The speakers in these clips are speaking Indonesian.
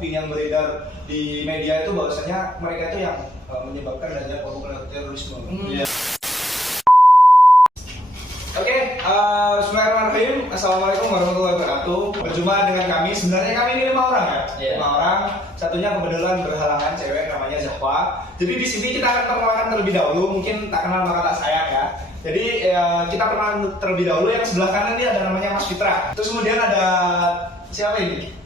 opini yang beredar di media itu bahwasanya mereka itu yang menyebabkan adanya kelompok terorisme. Oke, bismillahirrahmanirrahim. Assalamualaikum warahmatullahi wabarakatuh. Berjumpa dengan kami. Sebenarnya kami ini 5 orang ya. 5 orang. Satunya kebetulan berhalangan, cewek namanya Zahwa. Jadi di sini kita akan perkenalkan terlebih dahulu. Mungkin tak kenal maka tak sayang ya. Jadi kita perkenalan terlebih dahulu. Yang sebelah kanan ini ada namanya Mas Fitra. Terus kemudian ada siapa ini?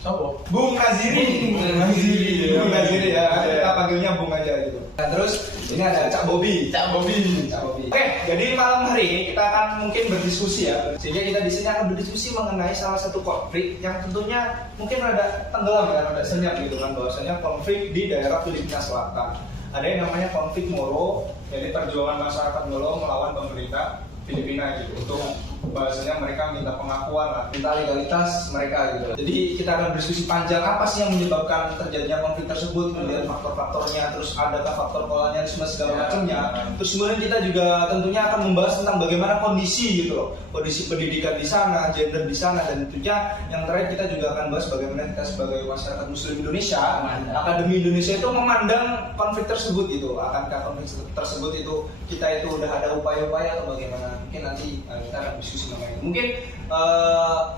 Sopo? Bung Naziri. Bung Naziri ya. Kita panggilnya Bung aja gitu. Nah, terus ini ada Cak Bobi. Oke, jadi malam hari ini kita akan mungkin berdiskusi ya. Sehingga kita di sini akan berdiskusi mengenai salah satu konflik yang tentunya mungkin ada tenggelam ya, ada senyap gitu kan, bahwasanya konflik di daerah Filipina Selatan. Ada yang namanya konflik Moro, jadi perjuangan masyarakat Moro melawan pemerintah Filipina gitu, untuk bahasanya mereka minta pengakuan lah, minta legalitas mereka gitu. Jadi kita akan berdiskusi panjang apa sih yang menyebabkan terjadinya konflik tersebut, kemudian faktor-faktornya, terus adakah faktor kolonialisme segala macamnya. Terus kemudian kita juga tentunya akan membahas tentang bagaimana kondisi gitu loh, kondisi pendidikan di sana, gender di sana, dan tentunya yang terakhir kita juga akan bahas bagaimana kita sebagai masyarakat Muslim Indonesia, Akademi Indonesia itu memandang konflik tersebut gitu. Akankah konflik tersebut itu kita itu udah ada upaya-upaya atau bagaimana? Mungkin nanti kita akan diskusi mengenai itu. Mungkin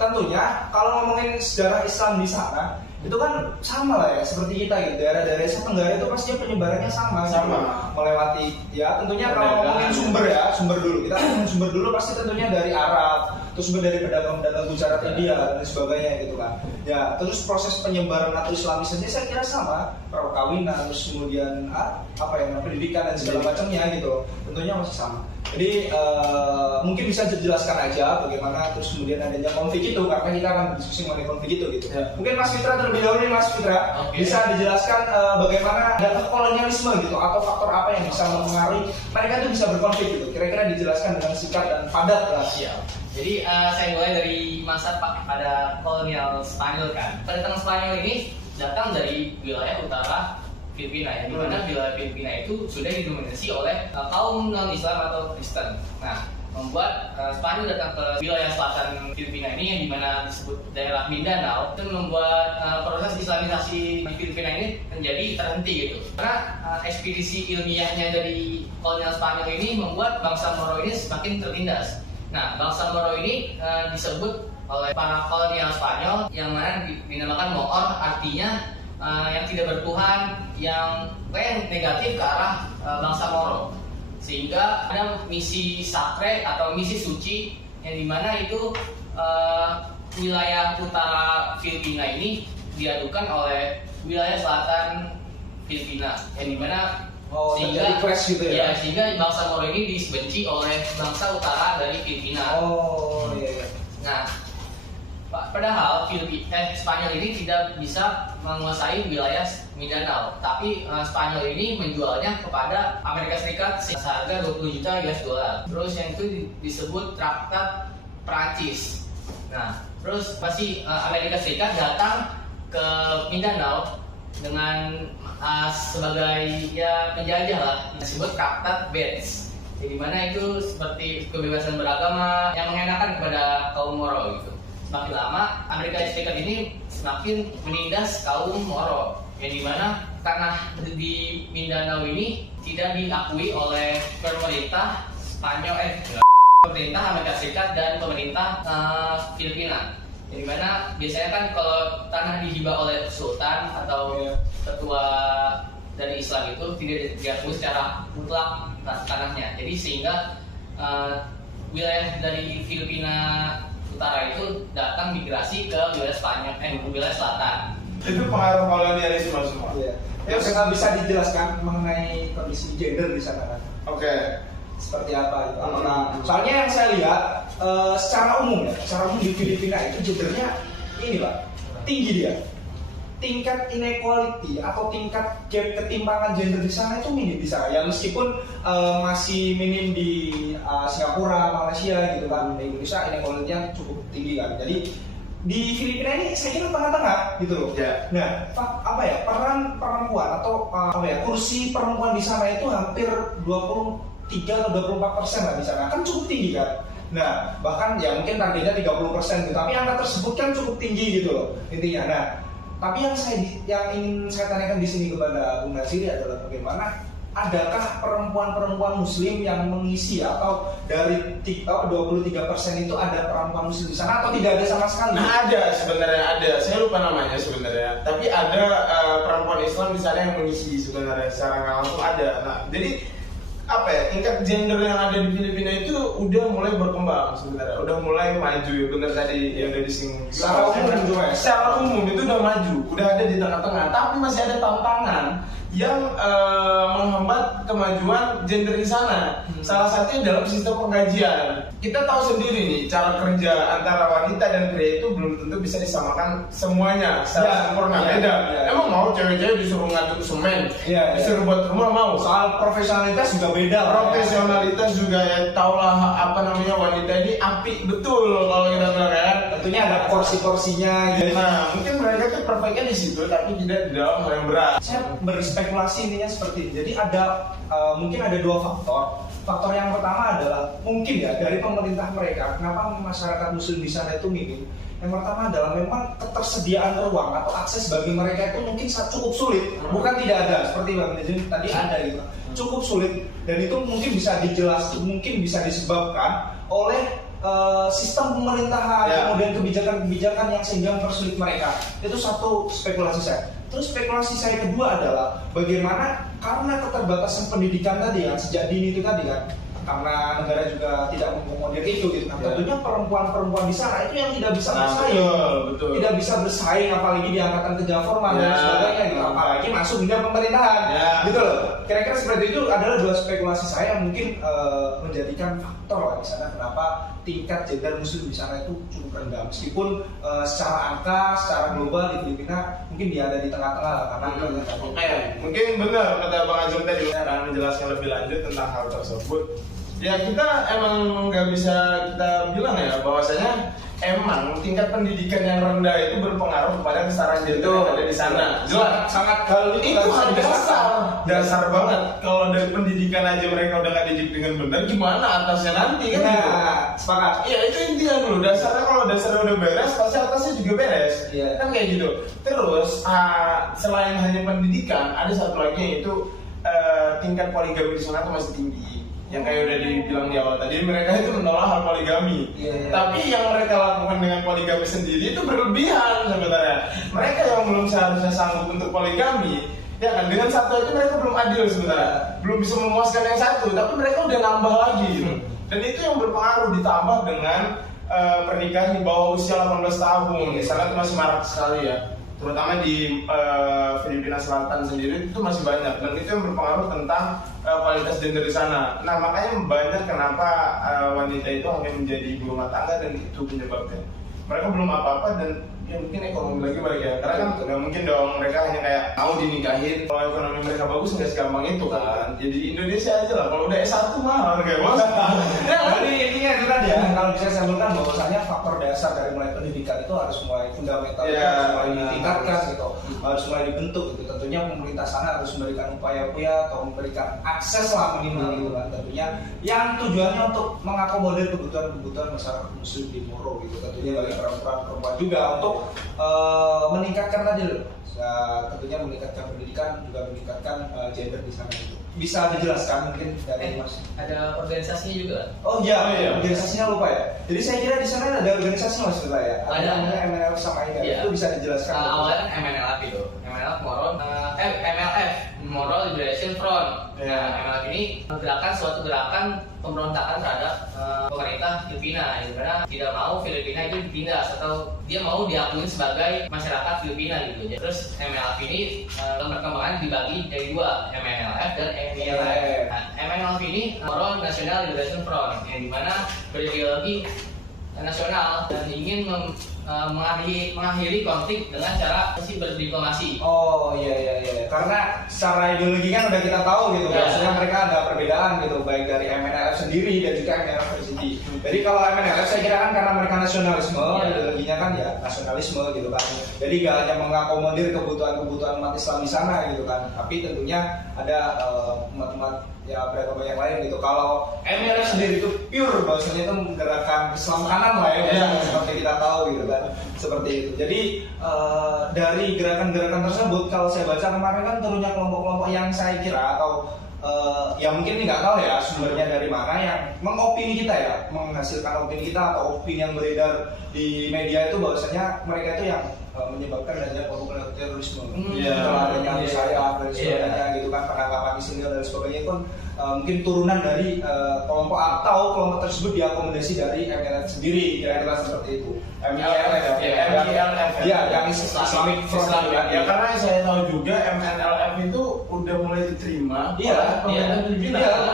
tentunya kalau ngomongin sejarah Islam di sana itu kan sama lah ya, seperti kita gitu. Daerah-daerah Asia Tenggara itu pasti penyebarannya sama. Gitu. Melewati ya tentunya kalau ngomongin sumber ya, sumber dulu. Kita ngomongin sumber dulu pasti tentunya dari Arab, terus dari pedagang-pedagang Gujarat India dan sebagainya gitu kan. Ya, terus proses penyebaran atau Islamisasi saya kira sama, perkawinan, terus kemudian apa ya, pendidikan dan segala macamnya gitu. Tentunya masih sama. Jadi mungkin bisa dijelaskan aja bagaimana terus kemudian adanya konflik itu, karena kita akan diskusi mengenai konflik itu gitu. Ya. Mungkin Mas Fitra terlebih dahulu nih, Mas Fitra bisa dijelaskan bagaimana ada kolonialisme gitu atau faktor apa yang bisa mempengaruhi mereka itu bisa berkonflik gitu. Kira-kira dijelaskan dengan singkat dan padat lah. Siap. Jadi saya mulai dari masa pada kolonial Spanyol kan. Pendatang Spanyol ini datang dari wilayah utara Filipina ya, di mana wilayah Filipina itu sudah didominasi oleh kaum non-Islam atau Kristen. Nah, membuat Spanyol datang ke wilayah selatan Filipina ini yang dimana disebut daerah Mindanao, itu membuat proses Islamisasi di Filipina ini menjadi terhenti gitu. Karena ekspedisi ilmiahnya dari kolonial Spanyol ini membuat bangsa Moro ini semakin tertindas. Nah, bangsa Moro ini disebut oleh para kolonial Spanyol yang mana dinamakan Moor, artinya yang tidak bertuhan, yang negatif ke arah bangsa Moro. Sehingga ada misi sakre atau misi suci yang dimana itu wilayah utara Filipina ini diadukan oleh wilayah selatan Filipina, yang dimana sehingga clash gitu ya? Sehingga bangsa Moro ini dibenci oleh bangsa utara dari Filipina. Iya. Nah, padahal Spanyol ini tidak bisa menguasai wilayah Mindanao, tapi Spanyol ini menjualnya kepada Amerika Serikat seharga 20 juta US dollar. Terus yang itu disebut Traktat Perancis. Nah, terus pasti Amerika Serikat datang ke Mindanao dengan sebagai ya penjajah lah, disebut Traktat Bates. Jadi mana itu seperti kebebasan beragama yang mengenakan kepada kaum Moro gitu. Semakin lama Amerika Serikat ini semakin menindas kaum Moro, yang dimana tanah di Mindanao ini tidak diakui oleh pemerintah Spanyol, pemerintah Amerika Serikat dan pemerintah Filipina. Yang dimana biasanya kan kalau tanah dihibah oleh sultan atau ketua dari Islam itu tidak diakui secara mutlak tanahnya. Jadi sehingga wilayah dari Filipina Utara itu datang migrasi ke wilayah Spanyol, wilayah selatan. Itu pengaruh kolonialisme semua. Iya. Terus nggak bisa dijelaskan mengenai kondisi gender di sana kan? Oke. Seperti apa gitu? Soalnya yang saya lihat secara umum di Filipina itu gendernya ini Pak, tinggi dia. Tingkat inequality atau tingkat gap ketimpangan gender di sana itu minim di sana. Ya meskipun masih minim di Singapura, Malaysia gitu kan. Di Indonesia inequality-nya cukup tinggi kan. Jadi di Filipina ini saya kira tengah-tengah gitu loh. Yeah. Nah, peran perempuan atau kursi perempuan di sana itu hampir 23 atau 24% lah di sana. Kan cukup tinggi kan. Nah, bahkan ya mungkin targetnya 30% gitu. Tapi angka tersebut kan cukup tinggi gitu loh intinya. Nah, Tapi yang ingin saya tanyakan di sini kepada Bung Nasiri adalah bagaimana, adakah perempuan-perempuan Muslim yang mengisi atau dari 23% itu ada perempuan Muslim di sana atau tidak ada sama sekali? Nah, ada sebenarnya, ada. Saya lupa namanya sebenarnya. Tapi ada perempuan Islam di sana yang mengisi sebenarnya secara nggak langsung ada. Nah, jadi apa ya, tingkat gender yang ada di Filipina itu udah mulai berkembang sebenarnya, udah mulai maju ya, benar tadi yang udah disinggung. Secara umum itu udah maju, udah ada di tengah-tengah, tapi masih ada tantangan yang menghambat kemajuan gender di sana. Salah satunya dalam sistem penggajian. Kita tahu sendiri nih, cara kerja antara wanita dan pria itu belum tentu bisa disamakan semuanya secara sempurna. Beda. Emang mau cewek-cewek disuruh ngaduk semen, disuruh buat rumah mau. Soal profesionalitas juga beda. Profesionalitas juga ya, taulah apa namanya, wanita ini api betul kalau kita bilang kan. Tentunya ada porsi-porsinya. Gitu. Nah, mungkin mereka tuh perfectnya di situ, tapi tidak di dalam hal yang berat. Saya berspekulasi intinya seperti ini. Jadi ada mungkin ada dua faktor. Faktor yang pertama adalah mungkin ya dari pemerintah mereka, kenapa masyarakat Muslim di sana itu minim. Yang pertama adalah memang ketersediaan ruang atau akses bagi mereka itu mungkin cukup sulit. Bukan tidak ada, seperti Bang Najib tadi ada gitu. Cukup sulit, dan itu mungkin bisa mungkin bisa disebabkan oleh sistem pemerintahan, kemudian kebijakan-kebijakan yang sehingga mempersulit mereka. Itu satu spekulasi saya. Terus spekulasi saya kedua adalah bagaimana karena keterbatasan pendidikan tadi kan, sejak dini itu tadi kan, karena negara juga tidak mengakomodir itu gitu. Nah, tentunya perempuan-perempuan di sana itu yang tidak bisa bersaing. Betul. Tidak bisa bersaing apalagi di angkatan kerja formal dan sebagainya gitu. Apalagi masuk di pemerintahan. Gitu loh. Kira-kira seperti itu adalah dua spekulasi saya yang mungkin menjadikan faktor lah di sana kenapa tingkat gender Muslim di sana itu cukup rendah. Meskipun secara angka, secara global di Filipina mungkin dia ada di tengah-tengah lah karena mungkin benar kata Bang Azum tadi, akan menjelaskan lebih lanjut tentang hal tersebut. Ya, kita emang nggak bisa kita bilang ya bahwasanya emang tingkat pendidikan yang rendah itu berpengaruh kepada kesetaraan gender yang ada di sana. Jelas, sangat hal itu dasar banget. Kalau dari pendidikan aja mereka udah nggak dididik dengan benar, gimana atasnya nanti kan? Gitu. Sepakat. Iya, itu intinya dulu. Dasarnya kalau dasarnya udah beres, pasti atasnya juga beres. Kan kayak gitu. Terus selain hanya pendidikan, ada satu lagi yaitu tingkat poligami di sana tuh masih tinggi. Yang kayak udah dibilang di awal tadi, mereka itu menolak hal poligami. Tapi yang mereka lakukan dengan poligami sendiri itu berlebihan sebenarnya. Mereka yang belum seharusnya sanggup untuk poligami, ya kan, dengan satu aja mereka belum adil sebenarnya, belum bisa memuaskan yang satu, tapi mereka udah nambah lagi gitu. Dan itu yang berpengaruh, ditambah dengan pernikahan di bawah usia 18 tahun. Di sana itu masih marak sekali ya. Terutama di Filipina Selatan sendiri itu masih banyak, dan itu yang berpengaruh tentang kualitas gender di sana. Nah, makanya banyak kenapa wanita itu hanya menjadi ibu rumah tangga, dan itu penyebabnya. Mereka belum apa-apa, dan ya mungkin ekonomi lagi mereka, karena kan nggak mungkin dong mereka hanya kayak mau dinikahin. Kalau ekonomi mereka bagus nggak segampang itu kan. Jadi Indonesia aja lah, kalau udah S1 mahal kayak bos. Jadi intinya itu tadi ya, kalau bisa saya simpulkan bahwasanya faktor dasar dari mulai pendidikan itu harus mulai fundamental, harus mulai ditingkatkan gitu, harus mulai dibentuk gitu. Tentunya pemerintah sana harus memberikan upaya-upaya atau memberikan akses lah minimal gitu kan, tentunya yang tujuannya untuk mengakomodir kebutuhan masyarakat Muslim di Moro gitu, tentunya bagi perempuan juga untuk meningkatkan tadi loh, tentunya meningkatkan pendidikan, juga meningkatkan gender di sana itu. Bisa dijelaskan mungkin dari Mas? Ada organisasinya juga. Oh iya, organisasinya lupa ya. Jadi saya kira di sana ada organisasi Mas Bella ya. Ada MNLF sama IDA. Itu bisa dijelaskan. Awalnya kan MNLF itu, MNLF MLF Moral Liberation Front. Nah, MLF ini menggerakkan suatu gerakan pemberontakan terhadap pemerintah Filipina, di mana tidak mau Filipina itu ditindas atau dia mau diakui sebagai masyarakat Filipina gitu. Terus MLF ini perkembangan dibagi dari dua, MNLF dan MNLF. Nah, MNLF ini Moral National Liberation Front, yang dimana berideologi nasional dan ingin mengakhiri konflik dengan cara berdiplomasi. Oh iya. Karena secara ideologi kan udah kita tahu gitu, maksudnya mereka ada perbedaan gitu, baik dari MNLF sendiri dan juga MNLF sendiri. Jadi kalau MNLF saya kira kan karena mereka nasionalisme, ideologinya kan ya nasionalisme gitu kan. Jadi gak hanya mengakomodir kebutuhan umat Islam di sana gitu kan, tapi tentunya ada umat-umat ya beragama yang lain gitu. Kalau MNLF sendiri itu pure bahwasanya itu menggerakkan Islam kanan lah ya, seperti kita tahu gitu kan, seperti itu. Jadi dari gerakan-gerakan tersebut kalau saya baca kemarin kan turunnya kelompok-kelompok yang saya kira atau ya mungkin ini nggak tahu ya sumbernya dari mana yang mengopini kita ya, menghasilkan opini kita atau opini yang beredar di media itu bahwasanya mereka itu yang menyebabkan adanya kelompok terorisme, adanya saya dan sebagainya gitu kan, penangkapan Israel dan sebagainya itu mungkin turunan dari kelompok atau kelompok tersebut diakomodasi dari MLF sendiri, kira-kira seperti itu. MILF ya, yang Islamic Front ya, karena saya tahu juga MNLF itu udah mulai diterima. Udah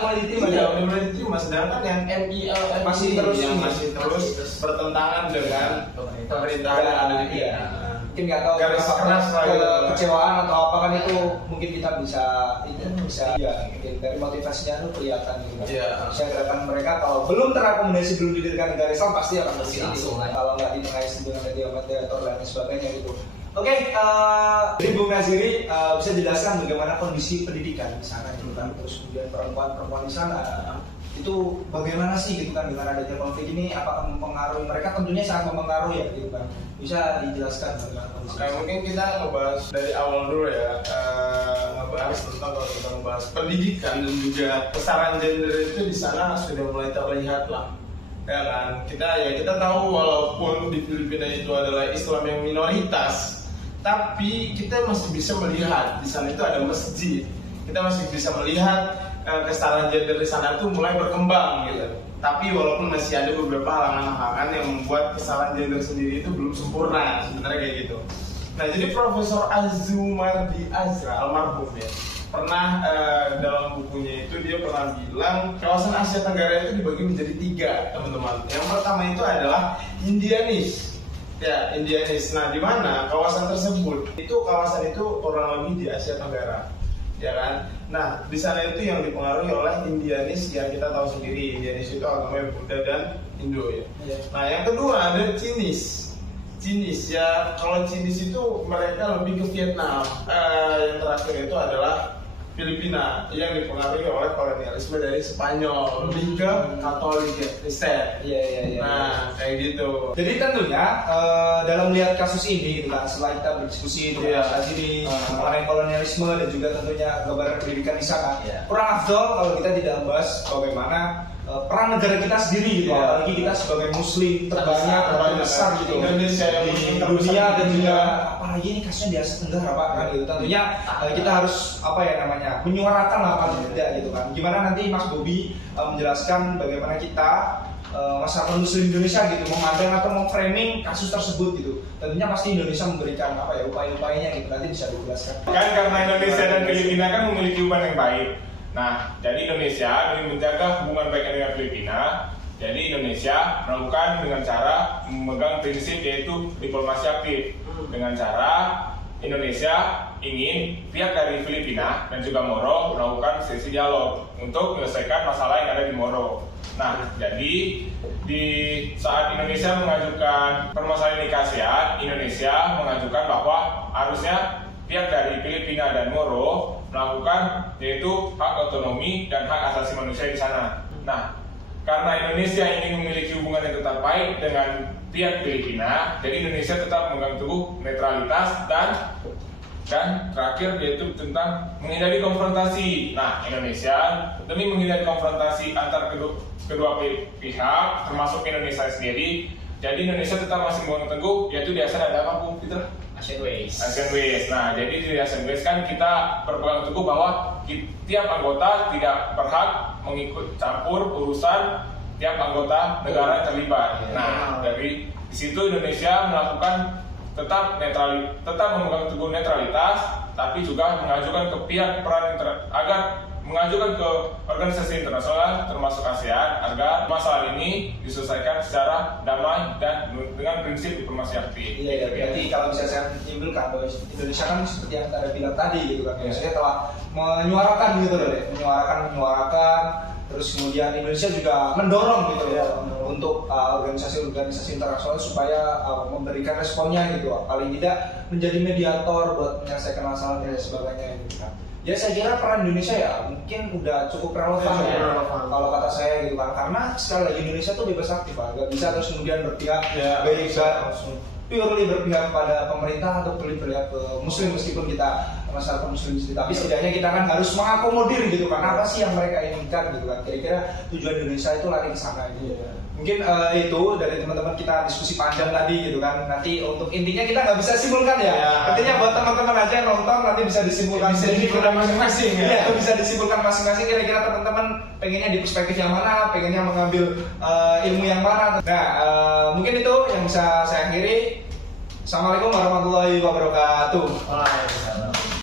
mulai diterima. Sedangkan yang MILF masih terus bertentangan dengan pemerintahan yang ada di mungkin nggak tahu kekecewaan atau apa kan itu mungkin kita bisa ya mungkin dari motivasinya itu kelihatan gitu. Saya gerakan mereka kalau belum terakomodasi, belum didirikan negara Islam pasti akan bersih kalau nggak ditengahisi dengan mediator dan sebagainya gitu. Oke, jadi Bung Naziri bisa jelaskan bagaimana kondisi pendidikan di sana gitu kan, terus kemudian perempuan di sana itu bagaimana sih gitu kan dengan adanya konflik ini, apakah mempengaruhi mereka? Tentunya sangat mempengaruhi ya gitu kan. Bisa dijelaskan bagaimana kondisi? Mungkin kita ngebahas dari awal dulu ya, ngebahas tentang kalau kita ngebahas pendidikan dan juga kesetaraan gender itu di sana sudah mulai terlihat lah. Ya kan, kita tahu walaupun di Filipina itu adalah Islam yang minoritas, tapi kita masih bisa melihat di sana itu ada masjid. Kita masih bisa melihat kesetaraan gender di sana itu mulai berkembang gitu. Tapi walaupun masih ada beberapa halangan-halangan yang membuat kesetaraan gender sendiri itu belum sempurna sebenarnya kayak gitu. Nah, jadi Profesor Azumardi Azra almarhum ya, pernah dalam bukunya itu dia pernah bilang kawasan Asia Tenggara itu dibagi menjadi 3, teman-teman. Yang pertama itu adalah Indianis. Ya, Indianis. Nah, di mana kawasan tersebut? Kawasan itu kurang lebih di Asia Tenggara. Ya kan? Nah, di sana itu yang dipengaruhi oleh Indianis yang kita tahu sendiri. Indianis itu agama Buddha dan Hindu ya. Nah, yang kedua ada Chinese ya, kalau Chinese itu mereka lebih ke Vietnam. Yang terakhir itu adalah Filipina yang dipengaruhi oleh kolonialisme dari Spanyol, lebih ke Katolik ya, Kristen. Iya. Nah, kayak gitu. Jadi tentunya dalam melihat kasus ini, gitu kan, setelah kita berdiskusi dengan Aziri mengenai kolonialisme dan juga tentunya gambaran pendidikan di sana, kurang afdol kalau kita tidak membahas bagaimana peran negara kita sendiri gitu, apalagi kita sebagai muslim terbanyak terbesar gitu Indonesia yang di dunia dan juga apalagi ini kasusnya di Asia Tenggara Pak kan gitu. Tentunya kita harus menyuarakan lah paling tidak gitu kan. Gimana nanti Mas Bobi menjelaskan bagaimana kita masyarakat muslim Indonesia gitu memandang atau memframing kasus tersebut gitu. Tentunya pasti Indonesia memberikan upaya-upayanya gitu, nanti bisa dijelaskan. Kan karena Indonesia dan Filipina kan memiliki hubungan yang baik. Nah, jadi Indonesia demi menjaga hubungan baik dengan Filipina, jadi Indonesia melakukan dengan cara memegang prinsip yaitu diplomasi aktif. Dengan cara Indonesia ingin pihak dari Filipina dan juga Moro melakukan sesi dialog untuk menyelesaikan masalah yang ada di Moro. Nah, jadi di saat Indonesia mengajukan permasalahan ini ke ASEAN, Indonesia mengajukan bahwa harusnya pihak dari Filipina dan Moro melakukan yaitu hak otonomi dan hak asasi manusia di sana. Nah, karena Indonesia ingin memiliki hubungan yang tetap baik dengan pihak Filipina, jadi Indonesia tetap memegang teguh netralitas dan terakhir yaitu tentang menghindari konfrontasi. Nah, Indonesia demi menghindari konfrontasi antar kedua pihak, termasuk Indonesia sendiri, jadi Indonesia tetap masih memegang teguh yaitu di ASEAN ada apa, Bu? Asian Ways. Nah, jadi di Asian Ways kan kita berpegang teguh bahwa tiap anggota tidak berhak mengikut campur urusan tiap anggota negara yang terlibat. Nah, dari situ Indonesia melakukan tetap memegang teguh netralitas, tapi juga mengajukan ke pihak agar mengajukan ke organisasi internasional termasuk ASEAN agar masalah ini diselesaikan secara damai dan dengan prinsip diplomasi aktif. Iya, berarti kalau bisa saya simpulkan bahwa Indonesia kan seperti yang Anda bilang tadi gitu kan, maksudnya telah menyuarakan gitu loh, menyuarakan, terus kemudian Indonesia juga mendorong gitu ya untuk organisasi-organisasi internasional supaya memberikan responnya gitu, paling tidak menjadi mediator buat menyelesaikan masalah dan sebagainya gitu kan. Ya saya kira peran Indonesia ya mungkin udah cukup relevan ya, kalau kata saya gitu kan, karena sekali lagi Indonesia tuh bebas aktif Pak, gak bisa terus kemudian berpihak purely berpihak pada pemerintah atau purely berpihak ke muslim, meskipun kita masyarakat muslim sendiri, tapi setidaknya kita kan harus mengakomodir gitu kan, apa sih yang mereka inginkan gitu kan, kira-kira tujuan Indonesia itu lari ke sana gitu. Mungkin itu dari teman-teman kita diskusi panjang tadi gitu kan. Nanti untuk intinya kita nggak bisa simpulkan ya. Intinya buat teman-teman aja yang nonton nanti bisa disimpulkan sendiri masing-masing ya. Bisa disimpulkan masing-masing kira-kira teman-teman pengennya di perspektif yang mana, pengennya mengambil ilmu yang mana. Nah, mungkin itu yang bisa saya akhiri. Assalamualaikum warahmatullahi wabarakatuh.